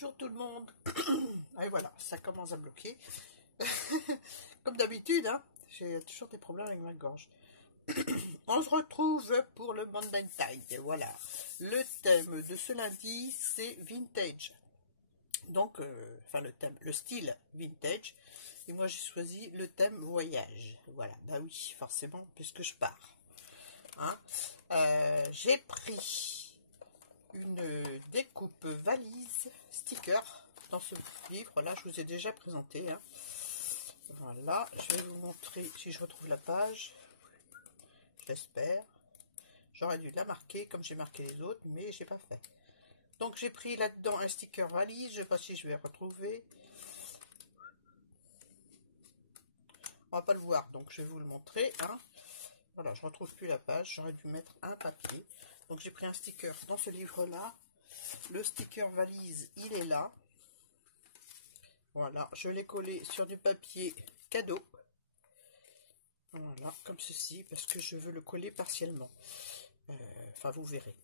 Bonjour tout le monde. Et voilà, ça commence à bloquer. Comme d'habitude, hein, j'ai toujours des problèmes avec ma gorge. On se retrouve pour le Monday Tide. Voilà. Le thème de ce lundi, c'est vintage. Donc, enfin le thème, le style vintage. Et moi, j'ai choisi le thème voyage. Voilà, bah oui, forcément, puisque je pars. Hein. J'ai pris une découpe valise sticker dans ce livre là, je vous ai déjà présenté, hein. Voilà, je vais vous montrer si je retrouve la page, j'espère. J'aurais dû la marquer comme j'ai marqué les autres, mais j'ai pas fait. Donc j'ai pris là dedans un sticker valise, je sais pas si je vais retrouver, on va pas le voir, donc je vais vous le montrer, hein. Voilà, je retrouve plus la page, j'aurais dû mettre un papier. Donc j'ai pris un sticker dans ce livre là. Le sticker valise, il est là. Voilà, je l'ai collé sur du papier cadeau. Voilà, comme ceci, parce que je veux le coller partiellement. Enfin, vous verrez.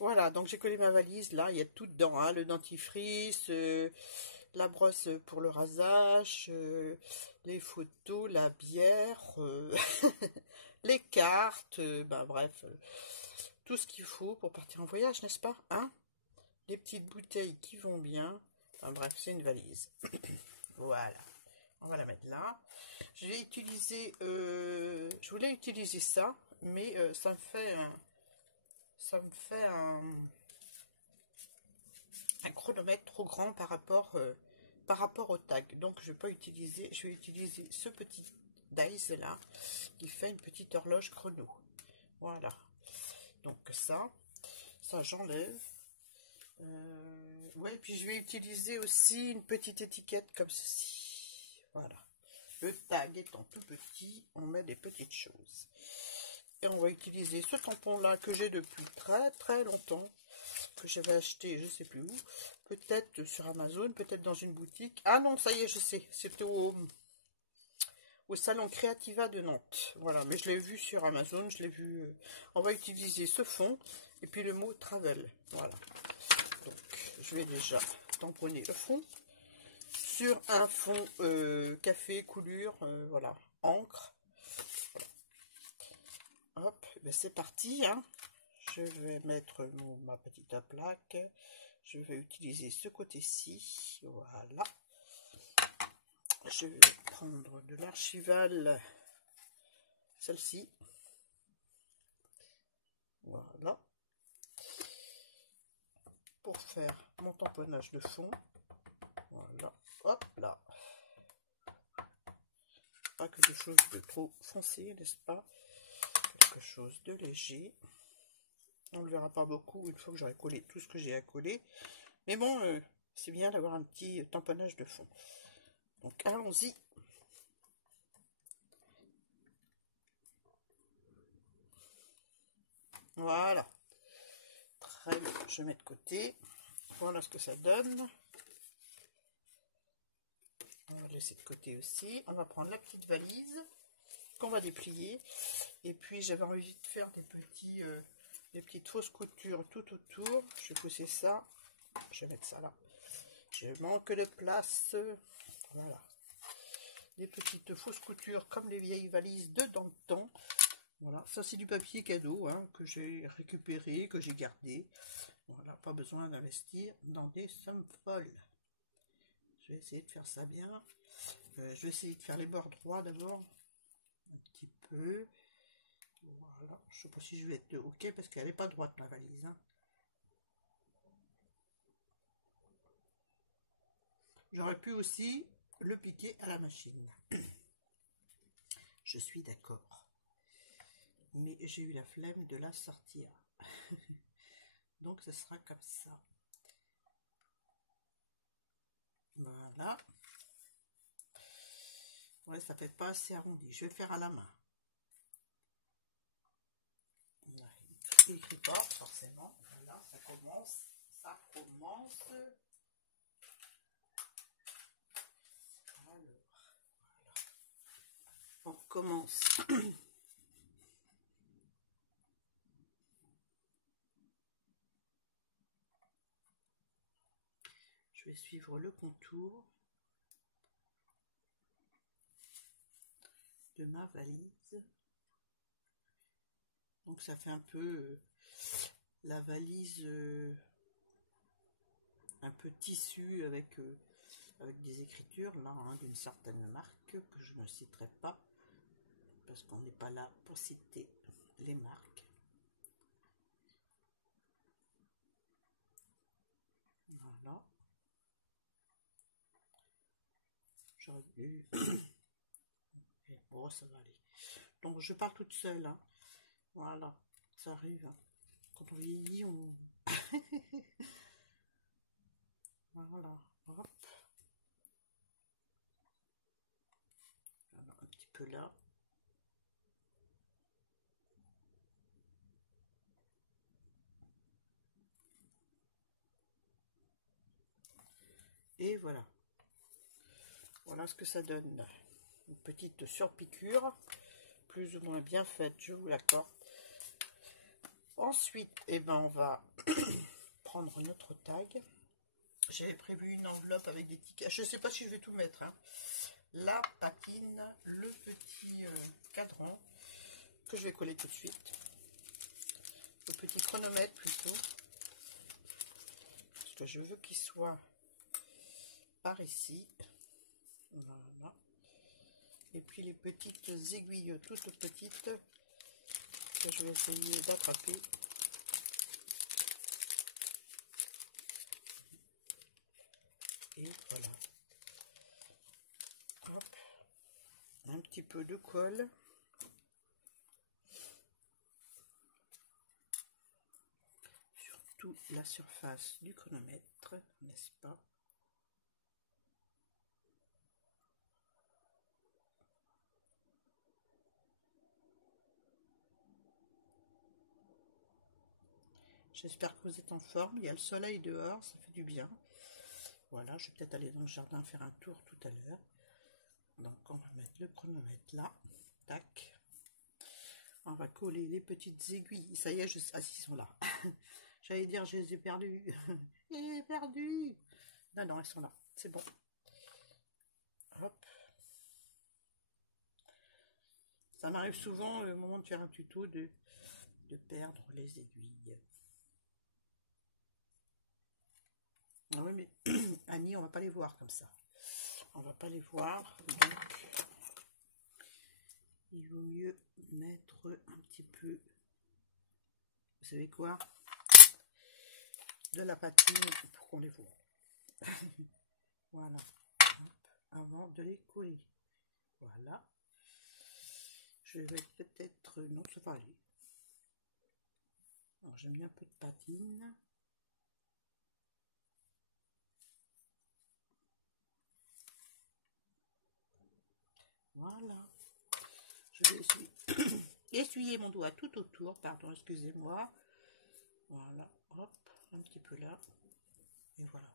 Voilà, donc j'ai collé ma valise. Là, il y a tout dedans, hein, le dentifrice, la brosse pour le rasage, les photos, la bière, les cartes, ben bref, tout ce qu'il faut pour partir en voyage, n'est-ce pas, hein? Les petites bouteilles qui vont bien. Enfin, bref, c'est une valise. Voilà. On va la mettre là. J'ai utilisé, je voulais utiliser ça, mais ça me fait un chronomètre trop grand par rapport au tag. Donc je vais pas utiliser, je vais utiliser ce petit dice là qui fait une petite horloge chrono. Voilà. Donc ça j'enlève. Ouais, puis je vais utiliser aussi une petite étiquette comme ceci. Voilà. Le tag étant tout petit, on met des petites choses. Et on va utiliser ce tampon là que j'ai depuis très très longtemps, que j'avais acheté je sais plus où, peut-être sur Amazon, peut-être dans une boutique. Ah non, ça y est, je sais, c'était au salon Creativa de Nantes. Voilà, mais je l'ai vu sur Amazon, je l'ai vu. On va utiliser ce fond et puis le mot travel. Voilà. Donc, je vais déjà tamponner le fond sur un fond café, coulure, voilà, encre. Voilà. Hop, ben c'est parti, hein. Je vais mettre ma petite plaque. Je vais utiliser ce côté-ci. Voilà. Je vais prendre de l'archival, celle-ci. Voilà. Pour faire mon tamponnage de fond. Voilà. Hop là. Pas quelque chose de trop foncé, n'est-ce pas? Quelque chose de léger. On ne le verra pas beaucoup une fois que j'aurai collé tout ce que j'ai à coller. Mais bon, c'est bien d'avoir un petit tamponnage de fond. Donc allons-y. Voilà. Très bien. Je mets de côté. Voilà ce que ça donne. On va laisser de côté aussi. On va prendre la petite valise qu'on va déplier. Et puis j'avais envie de faire des petites fausses coutures tout autour. Je vais pousser ça. Je vais mettre ça là. Je manque de place. Voilà. Des petites fausses coutures comme les vieilles valises de dans le temps. Voilà, ça c'est du papier cadeau, hein, que j'ai récupéré, que j'ai gardé. Voilà, pas besoin d'investir dans des sommes folles. Je vais essayer de faire ça bien. Je vais essayer de faire les bords droits d'abord. Un petit peu. Voilà, je sais pas si je vais être ok parce qu'elle n'est pas droite la valise, hein. J'aurais pu aussi le piquer à la machine. Je suis d'accord. Mais j'ai eu la flemme de la sortir. Donc ce sera comme ça. Voilà. Ouais, ça fait pas assez arrondi. Je vais faire à la main. Il écrit pas forcément. Voilà, ça commence. Ça commence. Alors, voilà. On commence. vais suivre le contour de ma valise. Donc ça fait un peu la valise un peu tissu avec des écritures là, hein, d'une certaine marque que je ne citerai pas parce qu'on n'est pas là pour citer les marques. Voilà. J'aurais dû... Bon, ça va aller. Donc je pars toute seule. Hein. Voilà, ça arrive. Hein. Quand on vieillit, on... Voilà, hop. Alors, un petit peu là. Et voilà. Voilà ce que ça donne. Une petite surpiqûre, plus ou moins bien faite, je vous l'accorde. Ensuite, eh ben, on va prendre notre tag. J'avais prévu une enveloppe avec des tickets. Je ne sais pas si je vais tout mettre. Hein. La patine, le petit cadran que je vais coller tout de suite. Le petit chronomètre plutôt. Parce que je veux qu'il soit par ici. Voilà. Et puis les petites aiguilles toutes petites que je vais essayer d'attraper. Et voilà. Hop. Un petit peu de colle. Sur toute la surface du chronomètre, n'est-ce pas? J'espère que vous êtes en forme. Il y a le soleil dehors, ça fait du bien. Voilà, je vais peut-être aller dans le jardin faire un tour tout à l'heure. Donc on va mettre le chronomètre là. Tac. On va coller les petites aiguilles. Ça y est, ils sont là. J'allais dire, je les ai perdus. Je les ai perdus. Non, non, elles sont là. C'est bon. Hop. Ça m'arrive souvent, au moment de faire un tuto, de perdre les aiguilles. Ah oui, mais Annie, on va pas les voir comme ça. On va pas les voir. Donc, il vaut mieux mettre un petit peu, vous savez quoi, de la patine pour qu'on les voit. Voilà. Hop, avant de les coller. Voilà. Je vais peut-être... Non, ça va aller. Alors, j'ai mis un peu de patine. Voilà. Je vais essuyer mon doigt tout autour. Pardon, excusez-moi. Voilà. Hop, un petit peu là. Et voilà.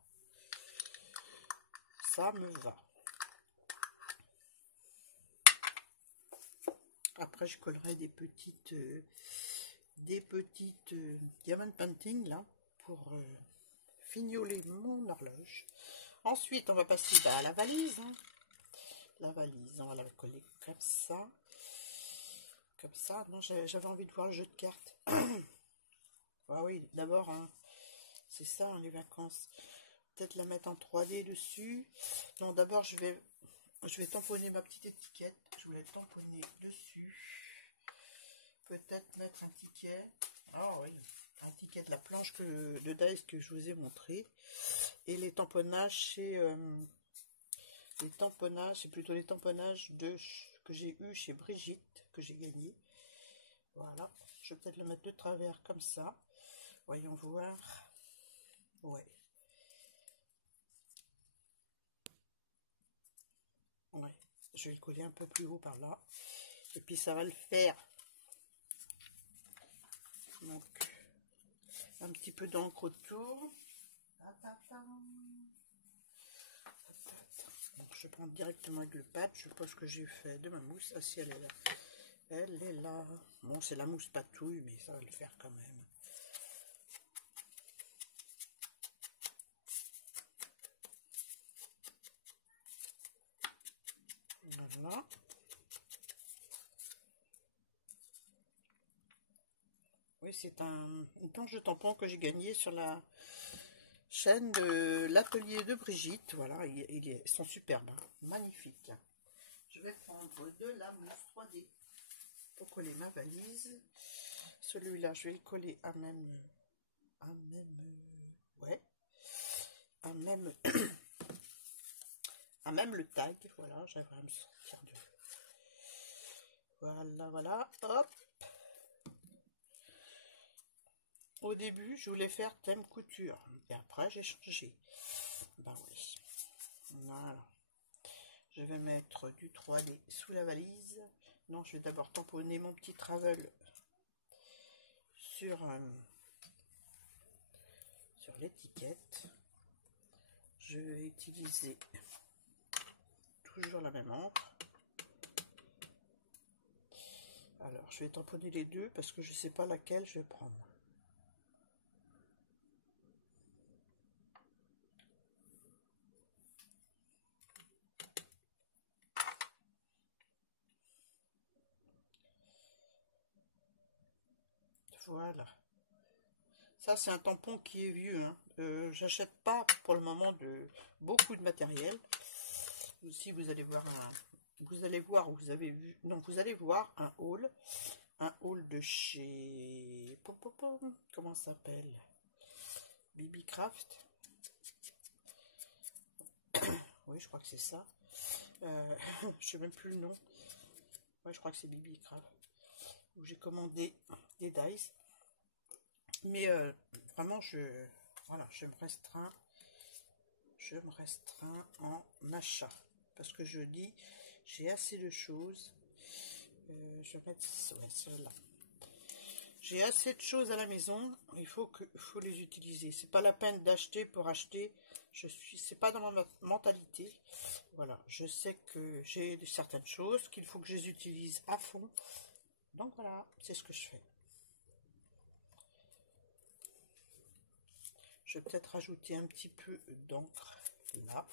Ça me va. Après, je collerai des petites diamond painting là pour fignoler mon horloge. Ensuite, on va passer à la valise. Hein. La valise, on va la coller comme ça. Comme ça. Non, j'avais envie de voir le jeu de cartes. Ah oui, d'abord, hein, c'est ça, hein, les vacances. Peut-être la mettre en 3D dessus. Non, d'abord, je vais tamponner ma petite étiquette. Je voulais tamponner dessus. Peut-être mettre un ticket. Ah oui, un ticket de la planche de Dice que je vous ai montré. Et les tamponnages, c'est plutôt les tamponnages que j'ai eu chez Brigitte, que j'ai gagné. Voilà, je vais peut-être le mettre de travers comme ça. Voyons voir. Ouais. Ouais, je vais le coller un peu plus haut par là. Et puis ça va le faire. Donc, un petit peu d'encre autour. Donc, je prends directement avec le pad. Je sais pas ce que j'ai fait de ma mousse. Ah si, elle est là. Elle est là. Bon, c'est la mousse patouille, mais ça va le faire quand même. Voilà. Oui, c'est une planche de tampon que j'ai gagnée sur la chaîne de l'atelier de Brigitte. Voilà, ils sont superbes, hein. Magnifiques. Je vais prendre de la mousse 3D pour coller ma valise. Celui-là, je vais le coller ouais, à même le tag. Voilà, j'aimerais me sortir du. Voilà, voilà, hop. Au début, je voulais faire thème couture, et après j'ai changé. Ben oui. Voilà. Je vais mettre du 3D sous la valise. Non, je vais d'abord tamponner mon petit travel sur l'étiquette. Je vais utiliser toujours la même encre. Alors, je vais tamponner les deux parce que je ne sais pas laquelle je vais prendre. Voilà. Ça, c'est un tampon qui est vieux, hein. J'achète pas pour le moment beaucoup de matériel. Aussi, vous allez voir vous avez vu, non, vous allez voir un haul de chez, comment ça s'appelle, Bibi Craft. Oui, je crois que c'est ça. Je sais même plus le nom. Ouais, je crois que c'est Bibi Craft. Où j'ai commandé des dies. Mais vraiment, voilà, je me restreins en achat. Parce que je dis, j'ai assez de choses. Je vais mettre celle-là. J'ai assez de choses à la maison, il faut les utiliser. C'est pas la peine d'acheter pour acheter. C'est pas dans ma mentalité. Voilà, je sais que j'ai certaines choses qu'il faut que je les utilise à fond. Donc voilà, c'est ce que je fais. Je vais peut-être rajouter un petit peu d'encre là,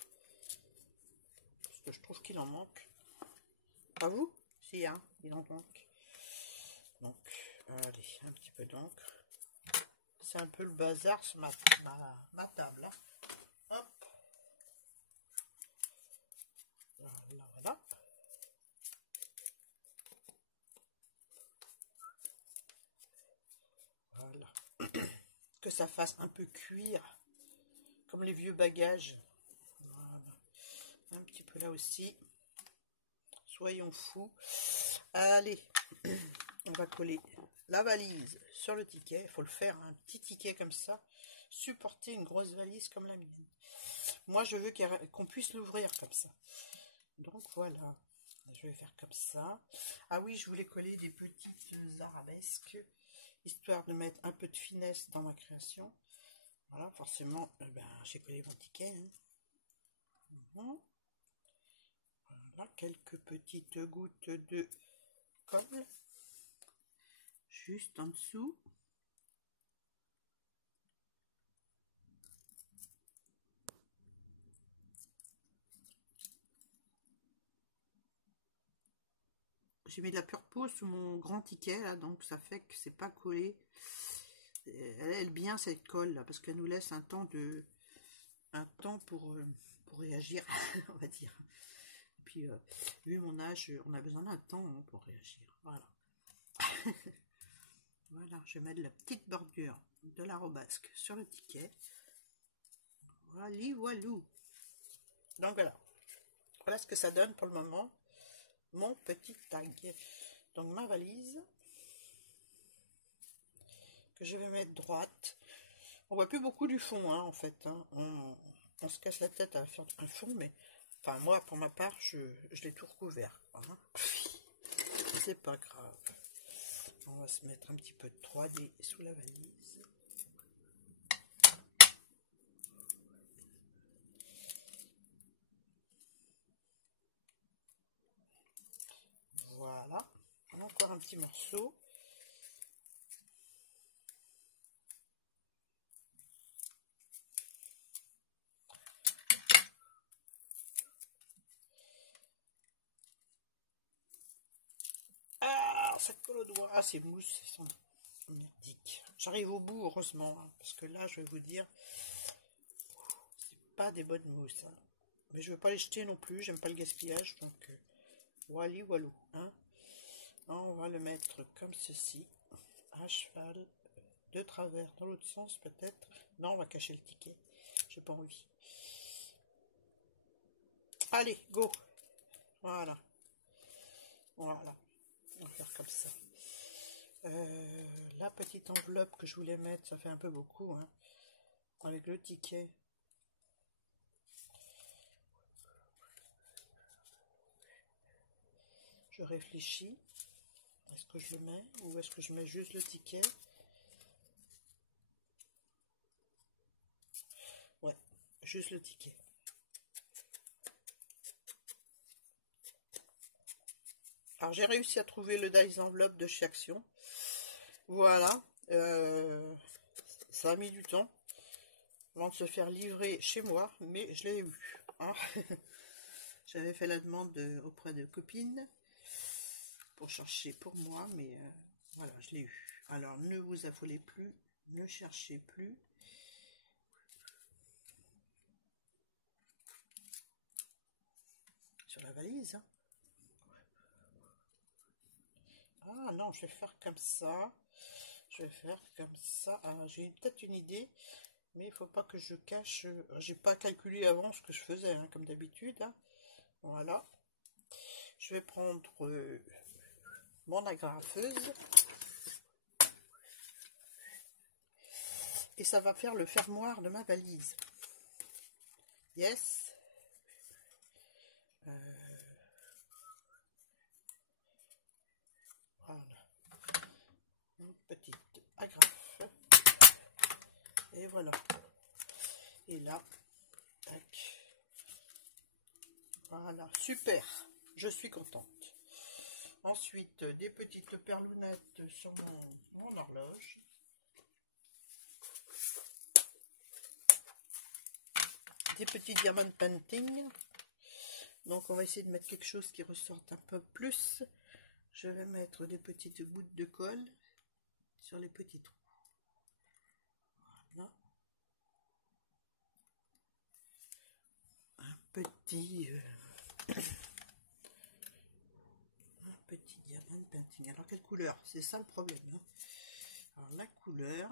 parce que je trouve qu'il en manque. Pas vous? Si, hein, il en manque. Donc, allez, un petit peu d'encre. C'est un peu le bazar sur ma table. Hein. Hop. Voilà, voilà. Voilà. Que ça fasse un peu cuir, comme les vieux bagages. Voilà. Un petit peu là aussi. Soyons fous. Allez, on va coller la valise sur le ticket. Il faut le faire, un petit ticket comme ça. Supporter une grosse valise comme la mienne. Moi, je veux qu'on puisse l'ouvrir comme ça. Donc voilà, je vais faire comme ça. Ah oui, je voulais coller des petites arabesques, histoire de mettre un peu de finesse dans ma création. Voilà, forcément, j'ai collé mon ticket. Hein. Voilà, quelques petites gouttes de colle, juste en dessous. J'ai mis de la pure peau sous mon grand ticket, là, donc ça fait que c'est pas collé. Elle aide bien cette colle, là, parce qu'elle nous laisse un temps pour réagir, on va dire. Et puis, vu mon âge, on a besoin d'un temps, hein, pour réagir. Voilà. Voilà, je vais mettre la petite bordure de l'arabesque sur le ticket. Voilà, voilou. Donc voilà. Voilà ce que ça donne pour le moment. Mon petit tag. Donc ma valise que je vais mettre droite. On voit plus beaucoup du fond, hein, en fait. Hein. On se casse la tête à faire un fond, mais enfin moi pour ma part, je l'ai tout recouvert. Hein. C'est pas grave. On va se mettre un petit peu de 3D sous la valise. Voilà. Encore un petit morceau. ça colle au doigt. Ah, ces mousses, elles sont merdiques. J'arrive au bout, heureusement, hein, parce que là, je vais vous dire, c'est pas des bonnes mousses. Hein. Mais je veux pas les jeter non plus, j'aime pas le gaspillage, donc wally walou. Hein. On va le mettre comme ceci, à cheval, de travers, dans l'autre sens peut-être. Non, on va cacher le ticket, j'ai pas envie. Allez, go. Voilà. Voilà. On va faire comme ça. La petite enveloppe que je voulais mettre, ça fait un peu beaucoup, hein, avec le ticket. Je réfléchis. Est-ce que je le mets ou est-ce que je mets juste le ticket? Ouais, juste le ticket. Alors j'ai réussi à trouver le dies enveloppe de chez Action. Voilà. Ça a mis du temps avant de se faire livrer chez moi, mais je l'ai eu. Hein. J'avais fait la demande auprès de copines pour chercher pour moi, mais voilà, je l'ai eu. Alors ne vous affolez plus, ne cherchez plus. Sur la valise. Hein. Ah non, je vais faire comme ça. Je vais faire comme ça. Ah, j'ai peut-être une idée, mais il faut pas que je cache. J'ai pas calculé avant ce que je faisais, hein, comme d'habitude. Hein. Voilà. Je vais prendre mon agrafeuse. Et ça va faire le fermoir de ma valise. Yes. Voilà. Une petite agrafe. Et voilà. Et là, tac. Voilà, super. Je suis contente. Ensuite, des petites perlounettes sur mon horloge. Des petits diamants painting. Donc on va essayer de mettre quelque chose qui ressorte un peu plus. Je vais mettre des petites gouttes de colle sur les petits trous. Voilà. Un petit diamant painting. Alors quelle couleur? C'est ça le problème. Hein. Alors la couleur,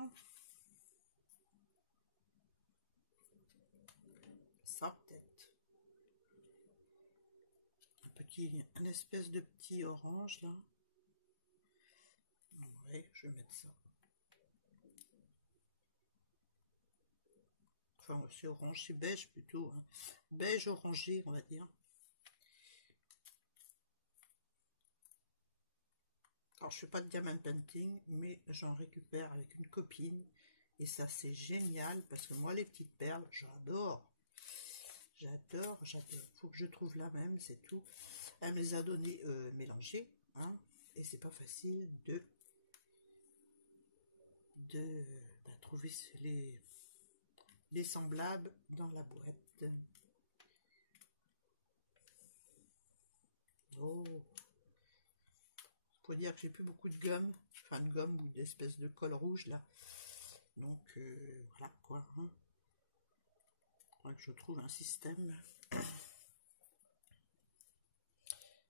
ça peut-être. Un espèce de petit orange là. Ouais, je vais mettre ça. Enfin, c'est orange, c'est beige plutôt. Hein. Beige orangé, on va dire. Alors, je fais pas de diamant painting, mais j'en récupère avec une copine. Et ça, c'est génial parce que moi, les petites perles, j'adore. J'adore, j'adore. Faut que je trouve la même, c'est tout. Elle me les a données mélangées. Hein, et c'est pas facile de trouver les semblables dans la boîte. Oh, faut dire que j'ai plus beaucoup de gomme, enfin de gomme ou d'espèce de colle rouge là. Donc voilà quoi. Hein. Faudrait que je trouve un système.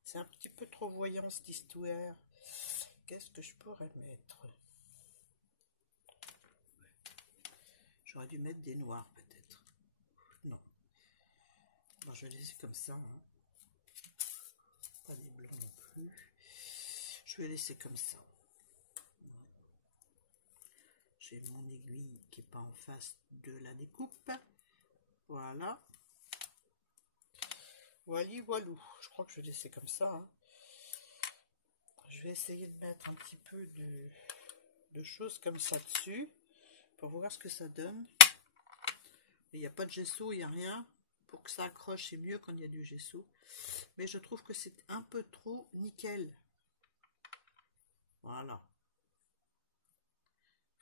C'est un petit peu trop voyant cette histoire. Qu'est-ce que je pourrais mettre? J'aurais dû mettre des noirs peut-être. Non. Bon, je vais laisser comme ça. Hein. Pas des blancs non plus. Je vais laisser comme ça. J'ai mon aiguille qui n'est pas en face de la découpe. Voilà. Wally walou. Je crois que je vais laisser comme ça. Hein. Je vais essayer de mettre un petit peu de choses comme ça dessus. Pour voir ce que ça donne. Il n'y a pas de gesso, il n'y a rien. Pour que ça accroche, c'est mieux quand il y a du gesso. Mais je trouve que c'est un peu trop nickel. Voilà.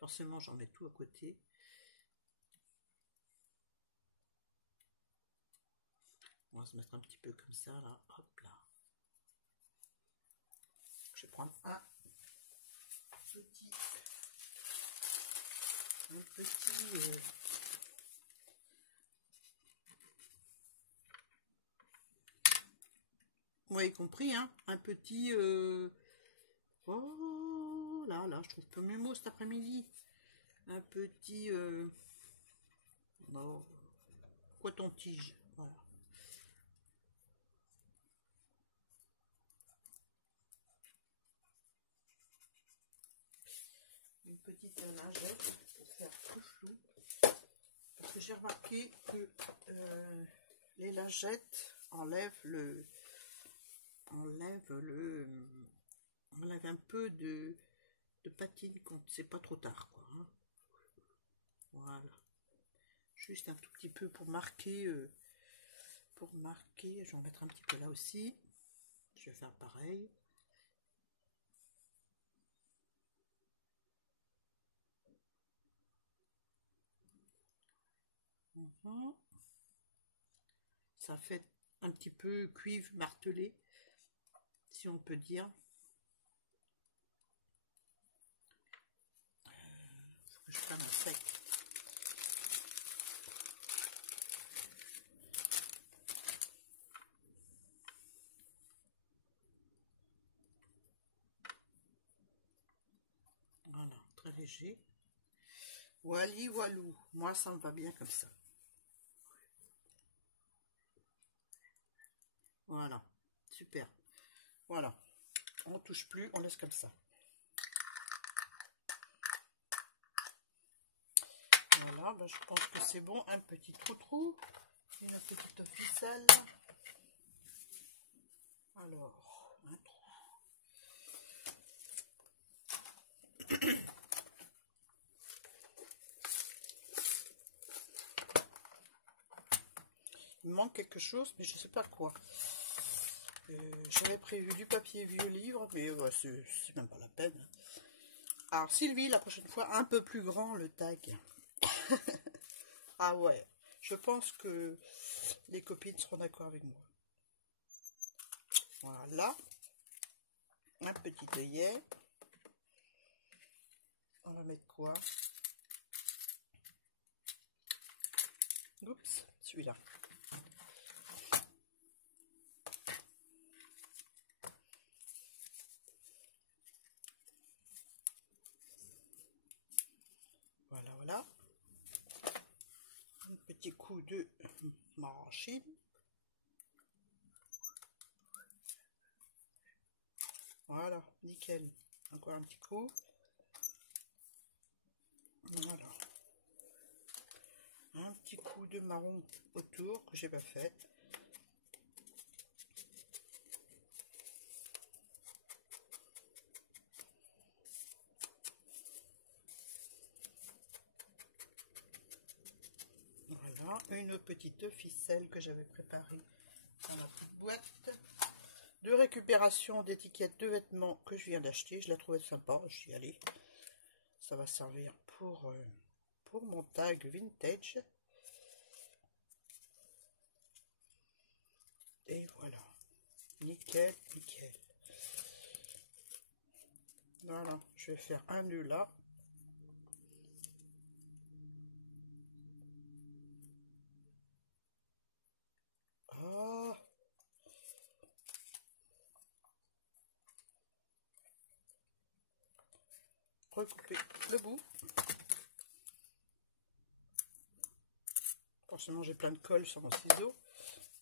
Forcément, j'en mets tout à côté. On va se mettre un petit peu comme ça, là. Hop là. Je vais prendre un vous avez compris, hein, un petit, oh là là, je trouve peu mes mots cet après-midi, un petit, non, coton-tige, voilà. Une petite lingette pour faire tout flou. Parce que j'ai remarqué que les lingettes enlèvent un peu de patine quand c'est pas trop tard, quoi, hein. Voilà. Juste un tout petit peu pour marquer, je vais en mettre un petit peu là aussi. Je vais faire pareil. Ça fait un petit peu cuivre martelé, si on peut dire. Faut que je prenne un sec. Voilà, très léger. Wally walou, moi ça me va bien comme ça. Voilà, super. Voilà, on touche plus, on laisse comme ça. Voilà, ben je pense que c'est bon. Un petit trou-trou, une petite ficelle. Alors, un trou. Il manque quelque chose, mais je ne sais pas quoi. J'avais prévu du papier vieux livre, mais c'est même pas la peine. Alors Sylvie, la prochaine fois, un peu plus grand le tag. Ah ouais, je pense que les copines seront d'accord avec moi. Voilà, un petit œillet. On va mettre quoi? Oups, celui-là. Voilà, voilà. Un petit coup de maraschine. Voilà, nickel. Encore un petit coup. Voilà. Un petit coup de marron autour que j'ai pas fait. Voilà, une petite ficelle que j'avais préparée dans la petite boîte de récupération d'étiquettes de vêtements que je viens d'acheter. Je la trouvais sympa, je suis allée. Ça va servir pour mon tag vintage. Et voilà, nickel, nickel. Voilà, je vais faire un nœud là. Ah. Recouper le bout. Forcément, j'ai plein de colle sur mon ciseau.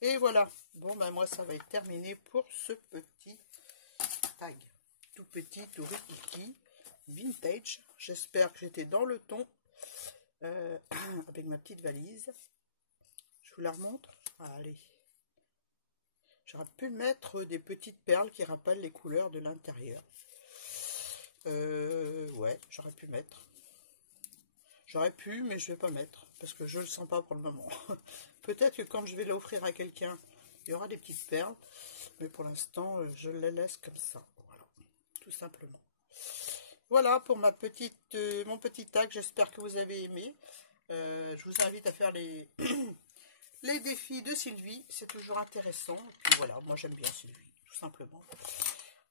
Et voilà. Bon, ben moi, ça va être terminé pour ce petit tag. Tout petit, tout rikiki, vintage. J'espère que j'étais dans le ton avec ma petite valise. Je vous la remontre. Allez. J'aurais pu mettre des petites perles qui rappellent les couleurs de l'intérieur. Ouais, j'aurais pu mettre. J'aurais pu, mais je vais pas mettre, parce que je le sens pas pour le moment. Peut-être que quand je vais l'offrir à quelqu'un, il y aura des petites perles, mais pour l'instant, je les laisse comme ça. Voilà, tout simplement. Voilà pour mon petit tag, j'espère que vous avez aimé. Je vous invite à faire les, les défis de Sylvie, c'est toujours intéressant. Et puis voilà, moi j'aime bien Sylvie, tout simplement.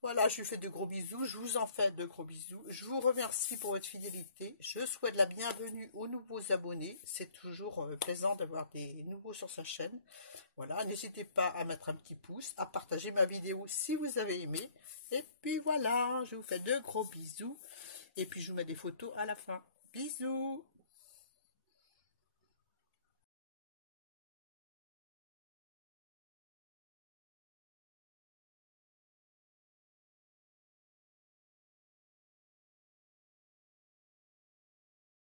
Voilà, je lui fais de gros bisous, je vous en fais de gros bisous. Je vous remercie pour votre fidélité. Je souhaite la bienvenue aux nouveaux abonnés. C'est toujours plaisant d'avoir des nouveaux sur sa chaîne. Voilà, n'hésitez pas à mettre un petit pouce, à partager ma vidéo si vous avez aimé. Et puis voilà, je vous fais de gros bisous. Et puis je vous mets des photos à la fin. Bisous!